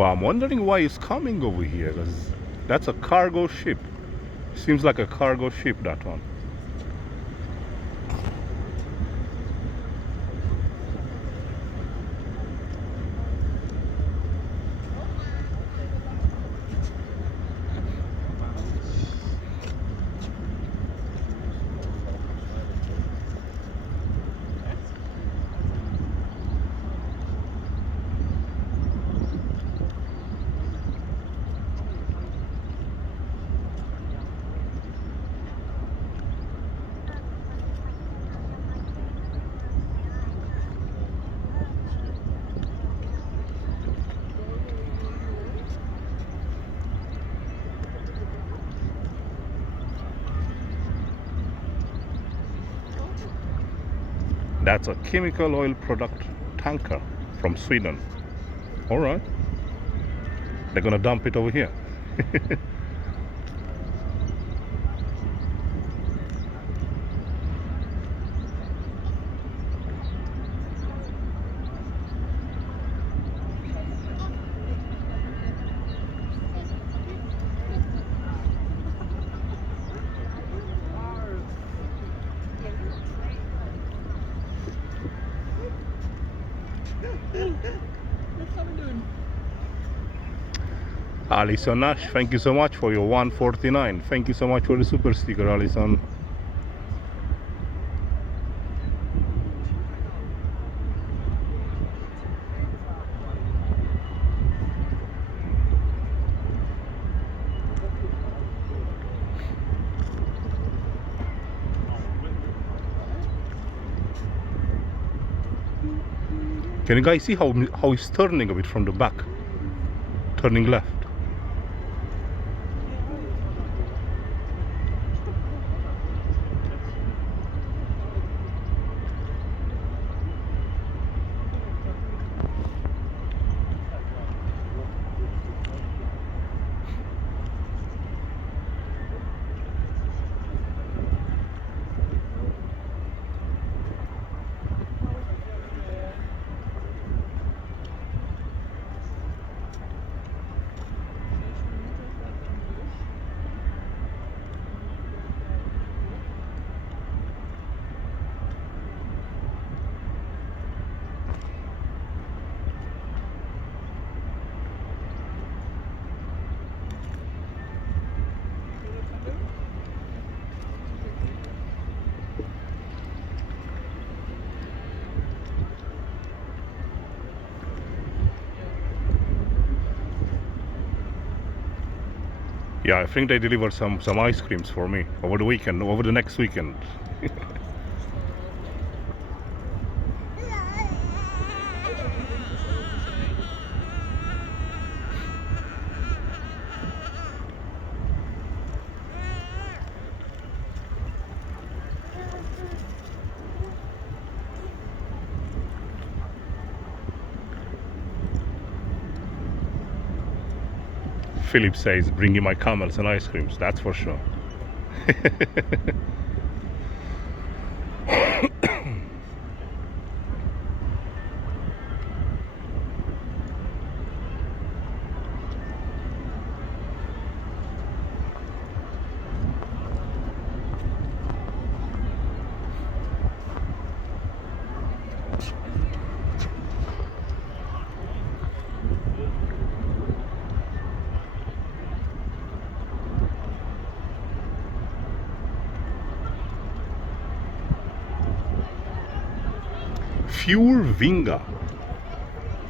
Well, I'm wondering why it's coming over here, because that's a cargo ship. Seems like a cargo ship, that one. That's a chemical oil product tanker from Sweden. All right. They're gonna dump it over here. Alison Nash, thank you so much for your 149. Thank you so much for the super sticker, Alison. Can you guys see how it's turning a bit from the back? Turning left. Yeah, I think they delivered some ice creams for me over the weekend, over the next weekend. Philip says, bringing my camels and ice creams, that's for sure. FURE VINGA.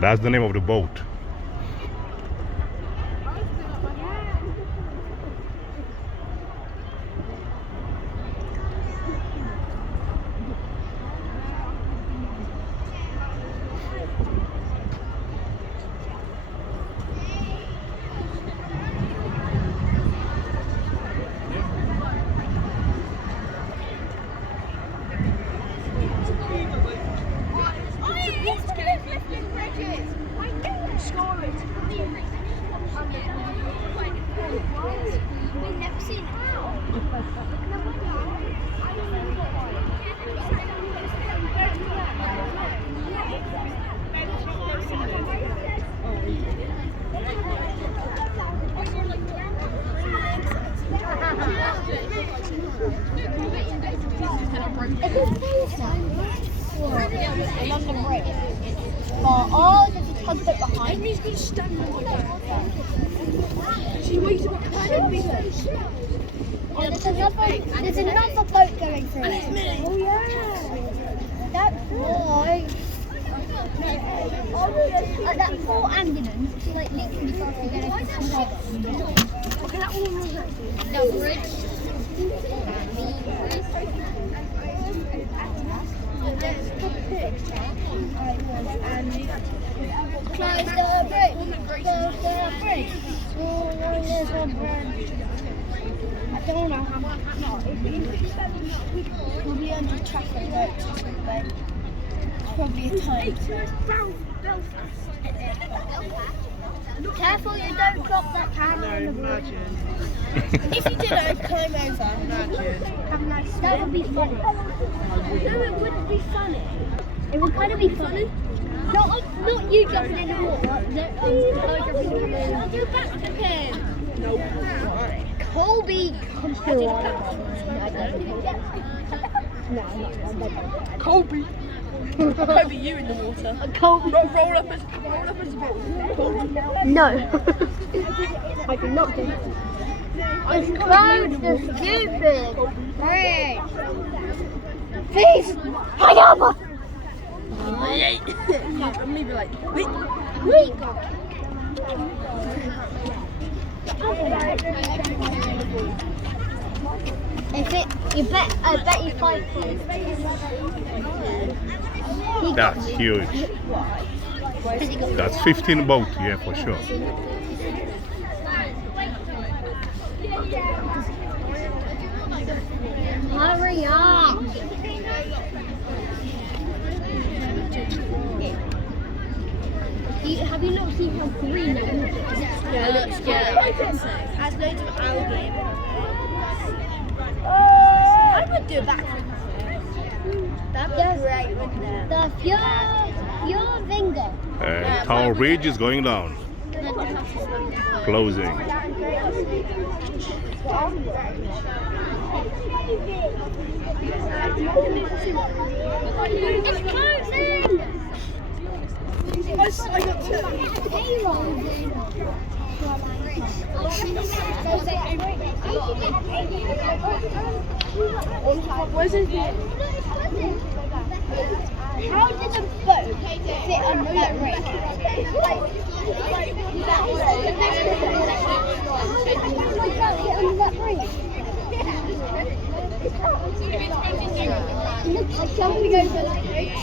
That's the name of the boat. London Bridge. Oh, there's a tugboat behind. He's going to stand on the boat. She waits about to There's another boat going through it. Oh yeah. That's why. That poor ambulance is like literally going to get us to Okay, that one was the bridge. Close the bridge. Close the bridge. I don't know how much. We'll be under traffic lights or something. Probably a time. Careful you don't drop that camera. No, imagine. If you did, I'd climb over. Imagine. That would be funny. No, it wouldn't be funny. It would kind of be funny. Not you jumping in the water. I jumping in the water. Do backflip him. No. Colby comes through. Colby. Colby, you in the water. Colby. Roll up as a bit. No. I do not do that. It's close to stupid. Hey. Please. Hang over. Yeah, and maybe like, wait. I bet you 5 points. That's huge. That's 15 boat, yeah, for sure. Hurry up. Have you not seen how green it is? Yeah, it looks good. Has loads of algae. I would do a backflip. That'd be great, wouldn't it? The FURE VINGA. Tower Bridge is going down. Closing. It's closing! I got two. Where's his name? How did the boat fit on that rig? It looks like jumping over the bridge.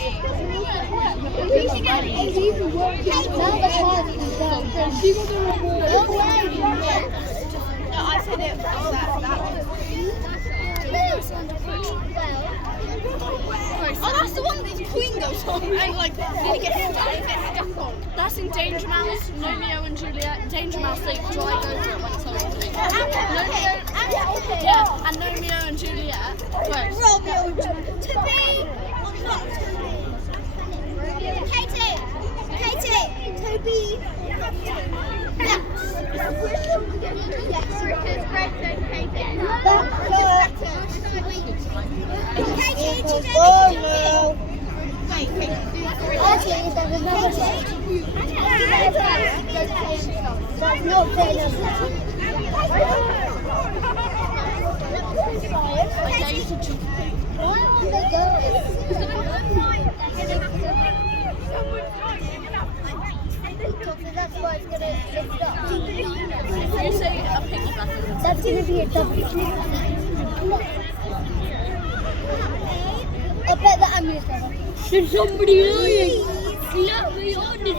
Now the car's down. She got the reward. No, I said it was that one. Oh, that's the one that the Queen goes on. And like, really gets stuck on. That's in Danger Mouse, Romeo and Juliet. Danger Mouse, they drive over it when it's over. Yeah, and Romeo and Juliet. Romeo and Juliet. To be or not to be? Katie! To be. Yes. Yes, because Greg said Katie. That's not fair enough. Why won't they go? That's why it's going to lift up. You say a piggyback. That's going to be a double. I bet the ambulance driver. Did somebody lying? Let me on this